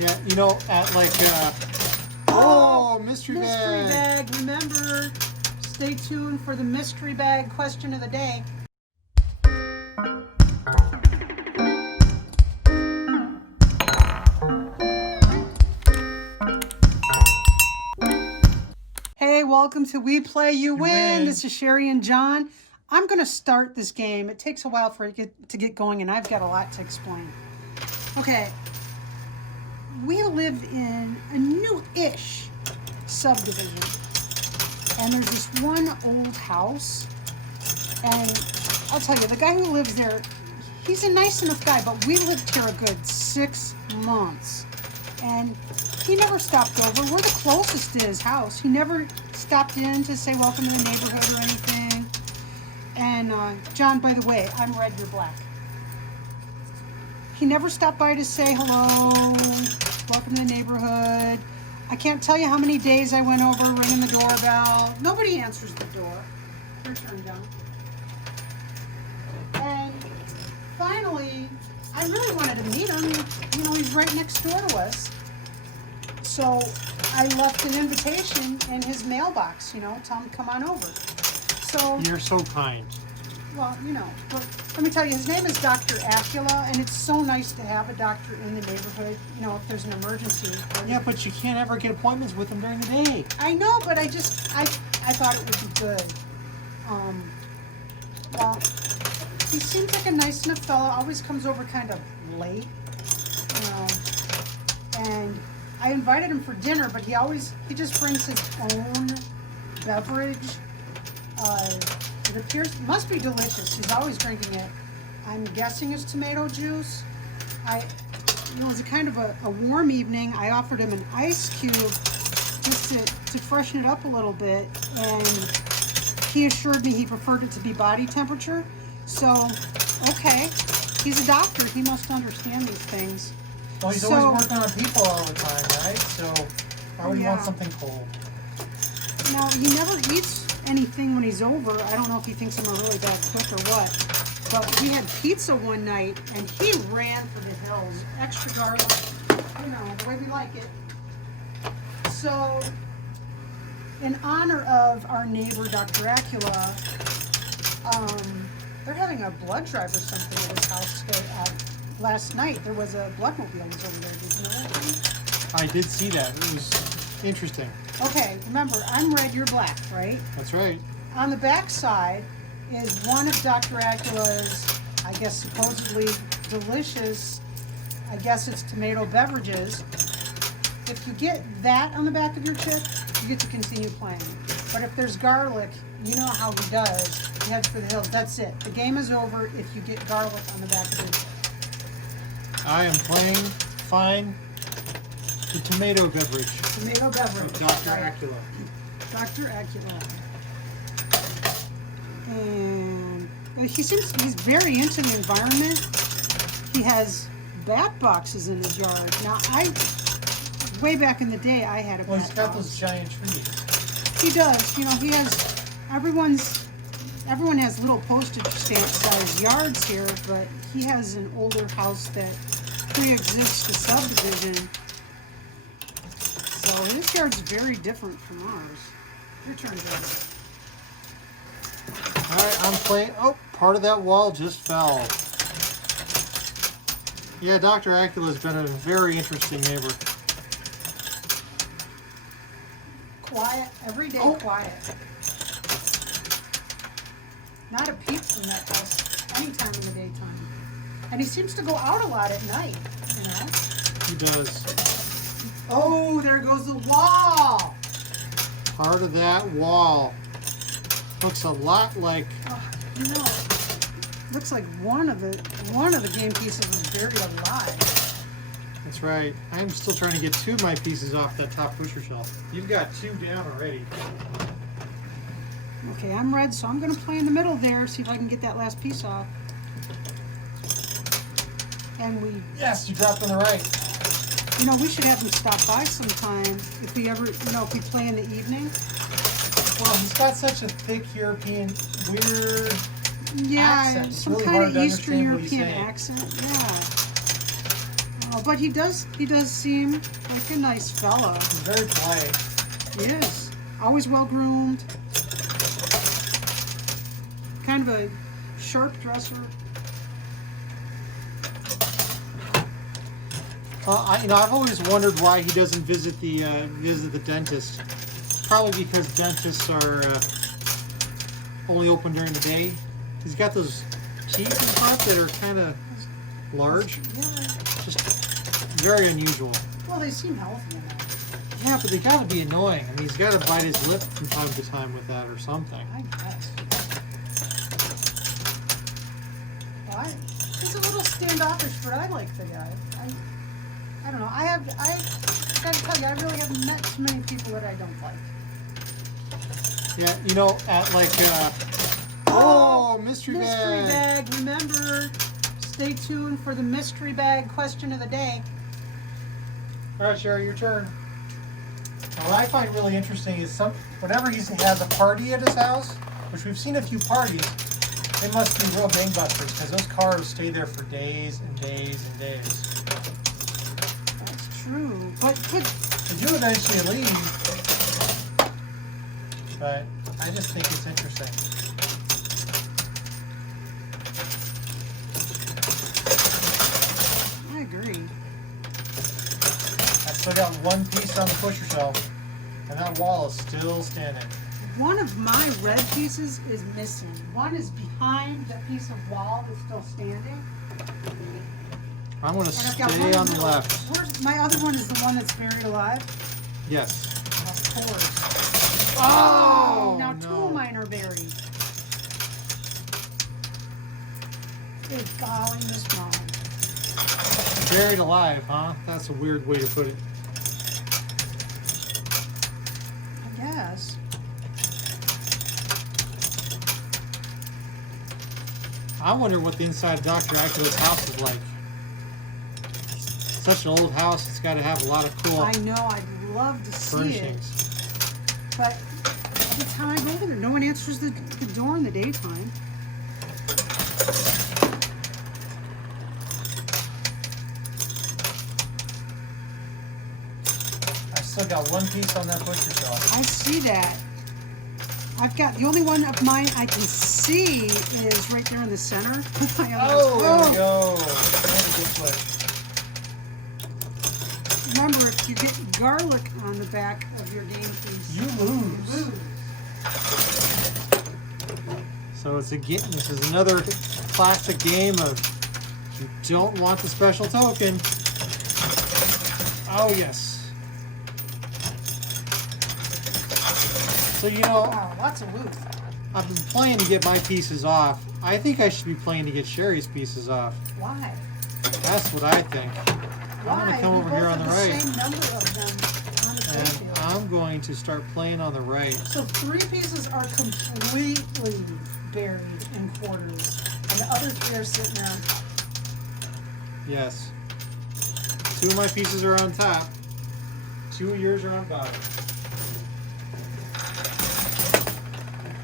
Yeah, you know, at like, mystery bag. Mystery bag. Remember, stay tuned for the mystery bag question of the day. Hey, welcome to We Play, You Win. This is Cheri and John. I'm going to start this game. It takes a while for it to get going, and I've got a lot to explain. Okay. We live in a new-ish subdivision. And there's this one old house. And I'll tell you, the guy who lives there, he's a nice enough guy, but we lived here a good 6 months. And he never stopped over. We're the closest to his house. He never stopped in to say welcome to the neighborhood or anything. And John, by the way, I'm red, you're black. He never stopped by to say hello, welcome to the neighborhood. I can't tell you how many days I went over ringing the doorbell. Nobody answers the door. Your turn, John. And finally, I really wanted to meet him. You know, he's right next door to us. So I left an invitation in his mailbox, you know, tell him to come on over. So You're so kind. well, you know, but let me tell you, his name is Dr. Acula, and it's so nice to have a doctor in the neighborhood, you know, if there's an emergency. Yeah, but you can't ever get appointments with him during the day. I know, but I thought it would be good. Well, he seems like a nice enough fellow, always comes over kind of late, you know, and I invited him for dinner, but he just brings his own beverage. It must be delicious. He's always drinking it. I'm guessing it's tomato juice. You know, it's a kind of a warm evening. I offered him an ice cube just to freshen it up a little bit, and he assured me he preferred it to be body temperature. So, okay, he's a doctor. He must understand these things. Well, he's always working on people all the time, right? So why would he want something cold? No, he never eats anything when he's over. I don't know if he thinks I'm a really bad cook or what. But we had pizza one night, and he ran for the hills. Extra garlic, you know, the way we like it. So, in honor of our neighbor, Dr. Acula, they're having a blood drive or something at his house today. Last night, there was a bloodmobile was over there. Did you know that? I did see that. It was interesting. Okay, remember, I'm red, you're black, right? That's right. On the back side is one of Dr. Acula's, I guess, supposedly delicious, I guess it's tomato beverages. If you get that on the back of your chip, you get to continue playing. But if there's garlic, you know how he does. He heads for the hills. That's it. The game is over if you get garlic on the back of your chip. I am playing fine the tomato beverage. Tomato beverage. Dr. Acula. Dr. Acula. And he's very into the environment. He has bat boxes in his yard. Now, way back in the day, I had a bat box. Well, he's got those giant trees. He does. You know, he has, everyone has little postage stamp size yards here, but he has an older house that pre-exists the subdivision. So his yard's very different from ours. Your turn, Joe. Alright, I'm playing. Oh, part of that wall just fell. Yeah, Dr. Acula's been a very interesting neighbor. Quiet, every day quiet. Not a peep from that house anytime in the daytime. And he seems to go out a lot at night, you know? He does. Oh, there goes the wall! Part of that wall. Looks a lot like... You know, looks like one of the game pieces was buried alive. That's right. I'm still trying to get 2 of my pieces off that top pusher shelf. You've got 2 down already. Okay, I'm red, so I'm going to play in the middle there, see if I can get that last piece off. And we... Yes, you dropped on the right. You know, we should have him stop by sometime if we ever, you know, if we play in the evening. Well, he's got such a thick European, weird accent. It's some really kind hard of to Eastern understand what he's European saying. accent. Yeah. Oh, but he does seem like a nice fella. He's very polite. He is. Always well groomed. Kind of a sharp dresser. I've always wondered why he doesn't visit the dentist. Probably because dentists are only open during the day. He's got those teeth in front that are kind of large. Yeah. Just very unusual. Well, they seem healthy enough. Yeah, but they got to be annoying. I mean, he's got to bite his lip from time to time with that or something. I guess. Well, he's a little standoffish, but I like the guy. I don't know. I gotta tell you, I really haven't met too many people that I don't like. Yeah, you know, at like, mystery bag. Mystery bag. Remember, stay tuned for the mystery bag question of the day. All right, Cheri, your turn. Now, what I find really interesting is whenever he has a party at his house, which we've seen a few parties, they must be real gangbusters because those cars stay there for days and days and days. That's true. But They do eventually leave, but I just think it's interesting. I agree. I still got one piece on the pusher shelf, and that wall is still standing. One of my red pieces is missing. One is behind that piece of wall that's still standing. I'm going to And I've got stay one on the little- left. My other one is the one that's buried alive. Yes. Of course. Oh, Now no. two of mine are buried. Good golly, Miss Molly. Buried alive, huh? That's a weird way to put it. I guess. I wonder what the inside of DrAcula's house is like. Such an old house, it's got to have a lot of cool I know, I'd love to see furnishings. it. But every time I go over there, no one answers the door in the daytime. I still got one piece on that butcher shelf. I see that. I've got the only one of mine I can see is right there in the center. My other Oh, one- there we go. Very good flip. Remember, if you get garlic on the back of your game piece, You lose. So this is another classic game of you don't want the special token. Oh yes. So you know, Wow, lots of loot. I've been playing to get my pieces off. I think I should be playing to get Cheri's pieces off. Why? That's what I think. Why? I'm going to come We over both here on have the right. Same number of them on the And playfield. I'm going to start playing on the right. So 3 pieces are completely buried in quarters, and the other 3 are sitting there on top. Yes. 2 of my pieces are on top. 2 of yours are on bottom.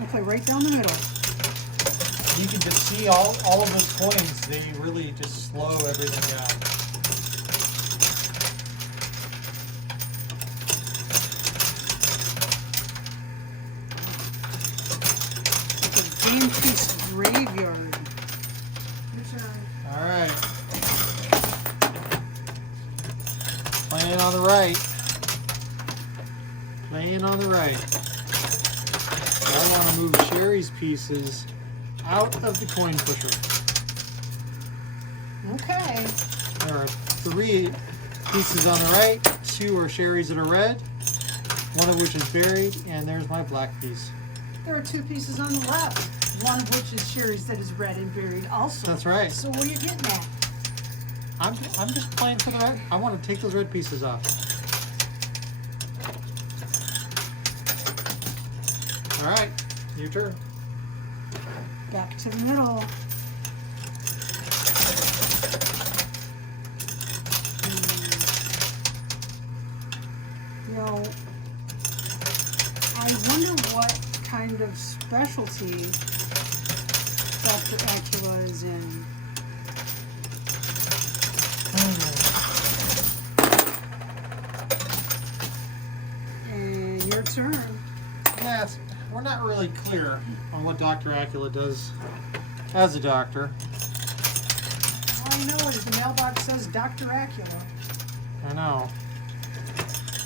I'll play right down the middle. You can just see all of those coins. They really just slow everything down. Like a game piece graveyard. Your turn. All right. Playing on the right. Playing on the right. I want to move Cheri's pieces out of the coin pusher. Okay. There are 3 pieces on the right, 2 are Cheri's that are red, 1 of which is buried, and there's my black piece. There are 2 pieces on the left, one of which is Cheri's that is red and buried also. That's right. So what are you getting at? I'm just playing for the red. I want to take those red pieces off. All right, your turn. Back to the middle. You know, I wonder what kind of specialty Dr. Acula is in. your turn. Yeah, we're not really clear on what Dr. Acula does as a doctor. All I know is the mailbox says Dr. Acula. I know.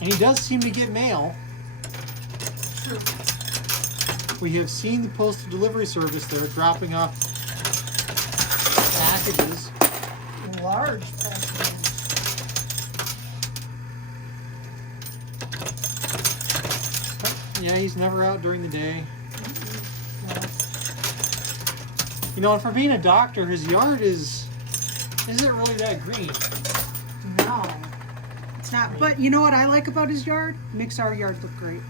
And he does seem to get mail. True. We have seen the postal delivery service there dropping off packages. Large packages. Yeah, he's never out during the day. No. You know, and for being a doctor, his yard isn't really that green. No. It's not. But you know what I like about his yard? Makes our yard look great.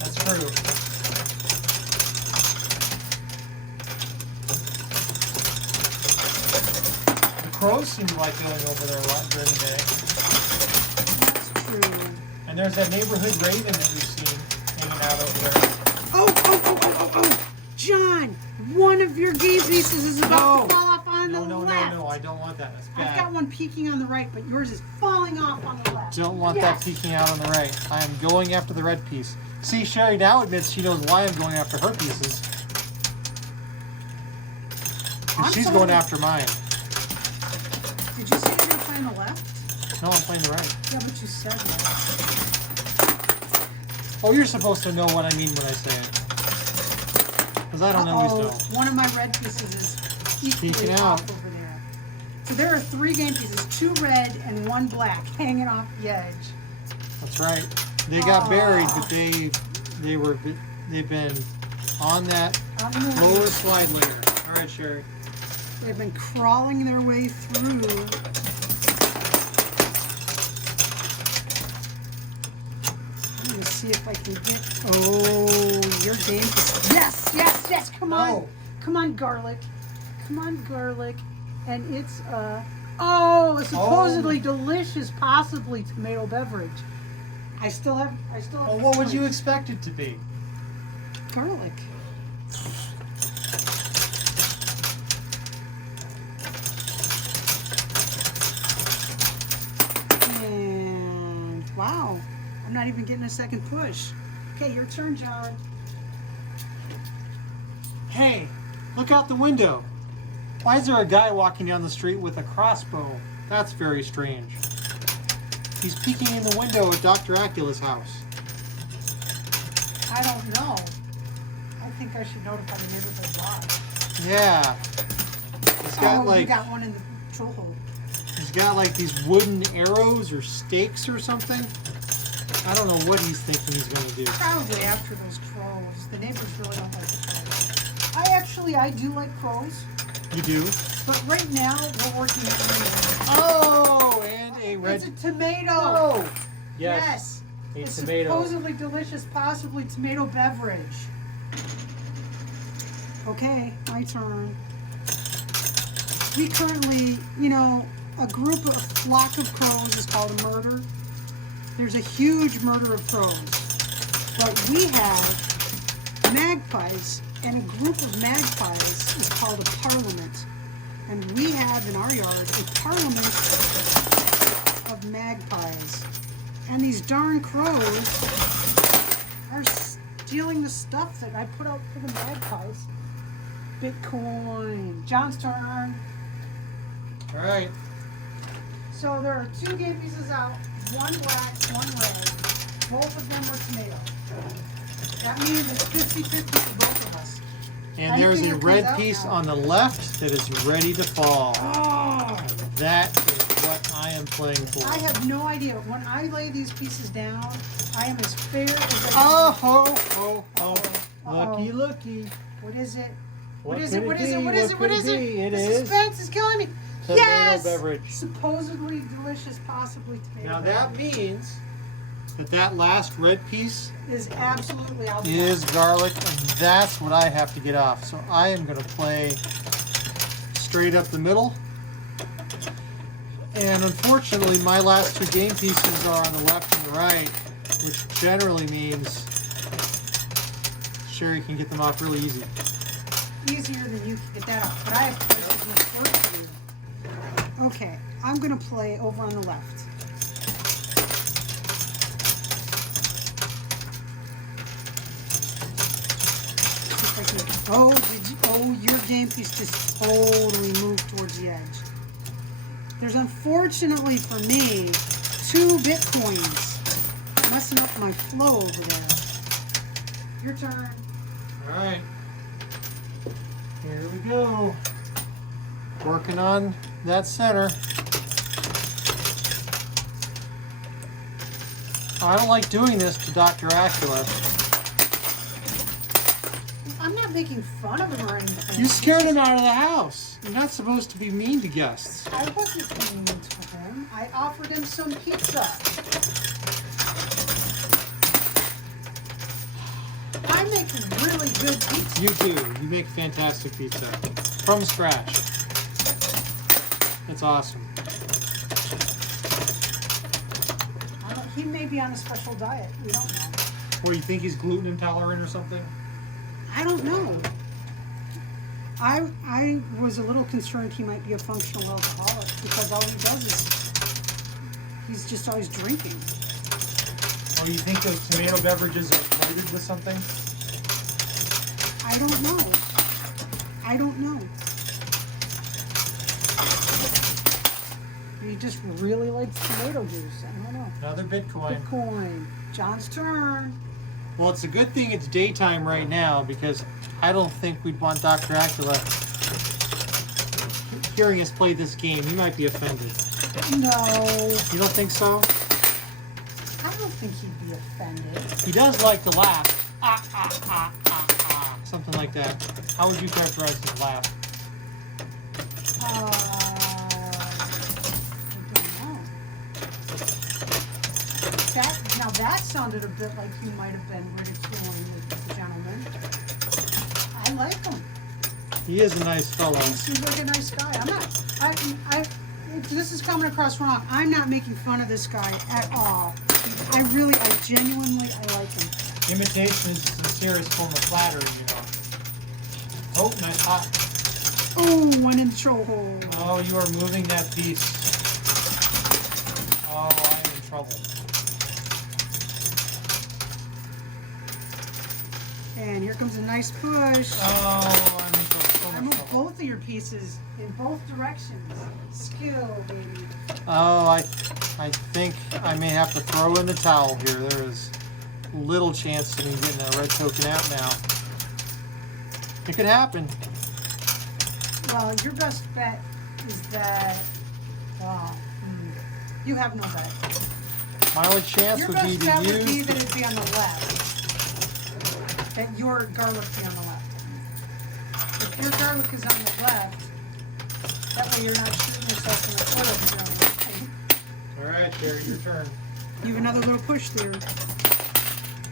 That's true. The crows seem to like going over there a lot during the day. That's true. And there's that neighborhood raven that we've seen hanging out over there. Oh. John, one of your game pieces is about to fall off on the left. No, I don't want that. That's bad. I've got one peeking on the right, but yours is falling off on the left. Don't want that peeking out on the right. I am going after the red piece. See, Cheri now admits she knows why I'm going after her pieces. And she's going after mine. Did you say you were playing the left? No, I'm playing the right. Yeah, but you said that. Oh, you're supposed to know what I mean when I say it. Because I don't always know. One of my red pieces is equally Peeking off out. over there. So there are 3 game pieces, 2 red and 1 black, hanging off the edge. That's right. They got buried, but they've been on that lower slide layer. All right, Cheri. They've been crawling their way through. I'm gonna see if I can get. Oh, your game piece. Yes. Come on, Oh. come on, garlic. And it's a supposedly delicious, possibly tomato beverage. I still have. Well, what would you expect it to be? Garlic. And wow, I'm not even getting a second push. Okay, your turn, John. Hey, look out the window. Why is there a guy walking down the street with a crossbow? That's very strange. He's peeking in the window at Dr. Acula's house. I don't know. I think I should notify the neighborhood watch. Yeah. He's got You got one in the control hole. He's got like these wooden arrows or stakes or something. I don't know what he's thinking he's going to do. Probably after those crows. The neighbors really don't like the crows. I do like crows. You do? But right now, we're working at Oh, and a red... It's a tomato. Oh! Yes. A It's tomato. supposedly delicious, possibly tomato beverage. Okay, my turn. We currently, a flock of crows is called a murder. There's a huge murder of crows. But we have magpies, and a group of magpies is called a parliament. And we have in our yard a parliament of magpies. And these darn crows are stealing the stuff that I put out for the magpies. Bitcoin. John's turn. All right. So there are 2 game pieces out, 1 black, 1 red. Both of them were tomato. That means it's 50-50 for both of us. And there's a red piece on the left that is ready to fall. Oh! That is what I am playing for. I have no idea. When I lay these pieces down, I am as fair as I Oh, ho. Uh-oh. Looky. What is it? What is could it? What it is it? be? What is What it? What could is it it? be? It The is suspense is killing me. tomato Yes! beverage. Supposedly delicious, possibly tomato Now that beverage. means that last red piece Is absolutely out there. is garlic, and that's what I have to get off. So I am going to play straight up the middle. And unfortunately, my last 2 game pieces are on the left and the right, which generally means Cheri can get them off really easy. Easier than you can get that off, but I have to do much work for you. Okay, I'm going to play over on the left. Oh, your game piece just totally moved towards the edge. There's unfortunately for me 2 Bitcoins messing up my flow over there. Your turn. All right. Here we go. Working on that center. I don't like doing this to Dr. Acula. I'm not making fun of him or anything. You scared him out of the house. You're not supposed to be mean to guests. I wasn't being mean to him. I offered him some pizza. I make really good pizza. You do. You make fantastic pizza. From scratch. It's awesome. He may be on a special diet. We don't know. Or you think he's gluten intolerant or something? I don't know. I was a little concerned he might be a functional alcoholic because all he does is he's just always drinking. Or you think those tomato beverages are flavored with something? I don't know. I don't know. He just really likes tomato juice. I don't know. Another Bitcoin. Bitcoin. John's turn. Well, it's a good thing it's daytime right now because I don't think we'd want Dr. Acula hearing us play this game. He might be offended. No. You don't think so? I don't think he'd be offended. He does like to laugh. Something like that. How would you characterize his laugh? I don't know. Now that sounded a bit like he might have been ridiculing the gentleman. I like him. He is a nice fellow. He seems like a nice guy. I'm not. This is coming across wrong. I'm not making fun of this guy at all. I genuinely like him. Imitation is the sincerest form of flattery, you know. Oh, nice hot. Oh, one in the chokehold. Oh, you are moving that piece. Oh, I'm in trouble. And here comes a nice push. Oh, I'm in trouble. So I much moved trouble. both of your pieces in both directions. Skill, baby. Oh, I think I may have to throw in the towel here. There is little chance of me getting that red token out now. It could happen. Well, your best bet is that, you have no bet. My only chance Your would be best bet to would be use that it'd be on the left. That your garlic be on the left. If your garlic is on the left, that way you're not shooting yourself in the foot if you're on the right. All right, Cheri, your turn. You have another little push there.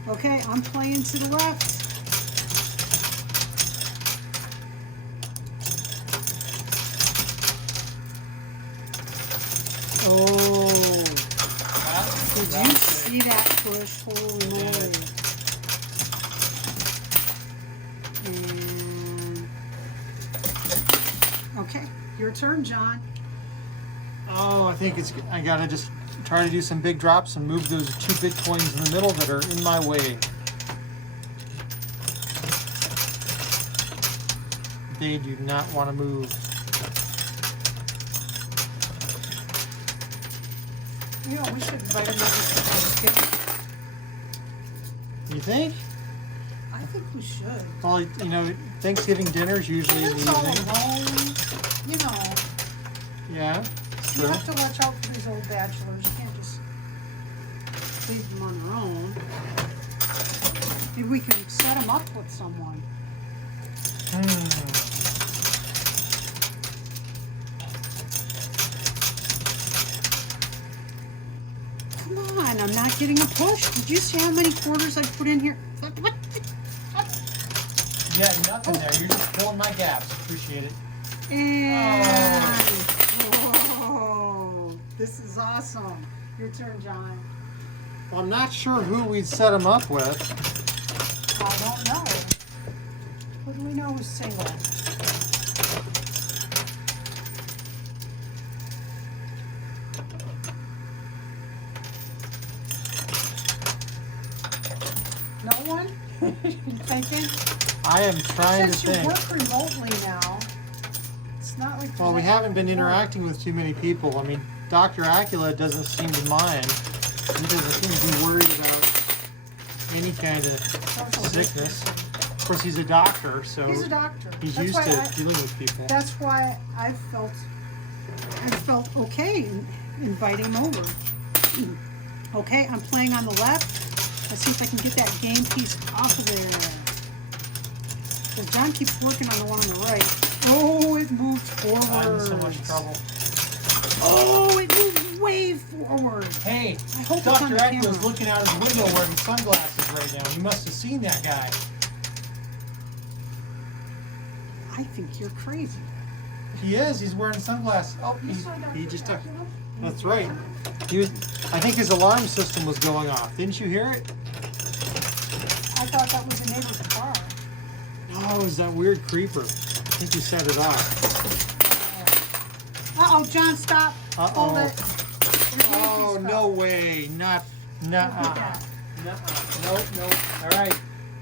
Okay, I'm playing to the left. Oh, did you see that push? Holy moly. And, okay, your turn, John. Oh, I think I gotta just try to do some big drops and move those 2 Bitcoins in the middle that are in my way. They do not want to move. You know, we should invite him over to Thanksgiving. You think? I think we should. Well, you know, Thanksgiving dinner's usually in It's the all evening. alone, you know. Yeah, You true. have to watch out for these old bachelors. You can't just leave them on their own. Maybe we can set them up with someone. Come on, I'm not getting a push. Did you see how many quarters I put in here? What? Yeah, nothing there. You're just filling my gaps. Appreciate it. And whoa, this is awesome. Your turn, John. Well, I'm not sure who we'd set him up with. I don't know. Who do we know who's single? No one? Thinking? I am trying to Since you think. work remotely now, it's not like. Well, we there's haven't been anything to interacting with too many people. I mean, DrAcula doesn't seem to mind. He doesn't seem to be worried about any kind of sickness. Of course, he's a doctor, so He's a doctor. he's That's used why to dealing with people. That's why I felt okay in inviting him over. Okay, I'm playing on the left. Let's see if I can get that game piece off of there. Because John keeps working on the one on the right. Oh, it moved forward. I'm in so much trouble. Oh, it moved way forward. Hey, I hope it's on the DrAcula's camera. looking out his window wearing sunglasses right now. You must have seen that guy. I think you're crazy. He is. He's wearing sunglasses. Oh, he just took. That's right. I think his alarm system was going off. Didn't you hear it? I thought that was a neighbor's car. No, it was that weird creeper. I think you set it off. Uh-oh, John, stop. Hold Uh-oh. it. Oh, no way. Not. Nuh-uh. Nope, nope. All right.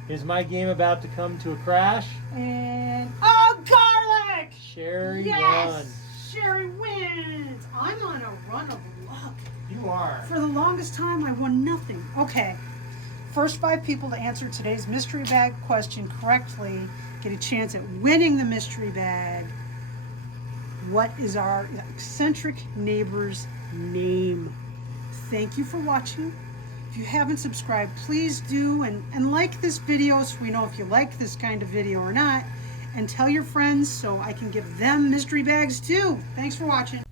Is my game about to come to a crash? And oh, garlic! Cheri Yes! won. Cheri wins. I'm on a run of luck. You are. For the longest time, I won nothing. Okay. First 5 people to answer today's mystery bag question correctly get a chance at winning the mystery bag. What is our eccentric neighbor's name? Thank you for watching. If you haven't subscribed, please do, and like this video so we know if you like this kind of video or not, and tell your friends so I can give them mystery bags too. Thanks for watching.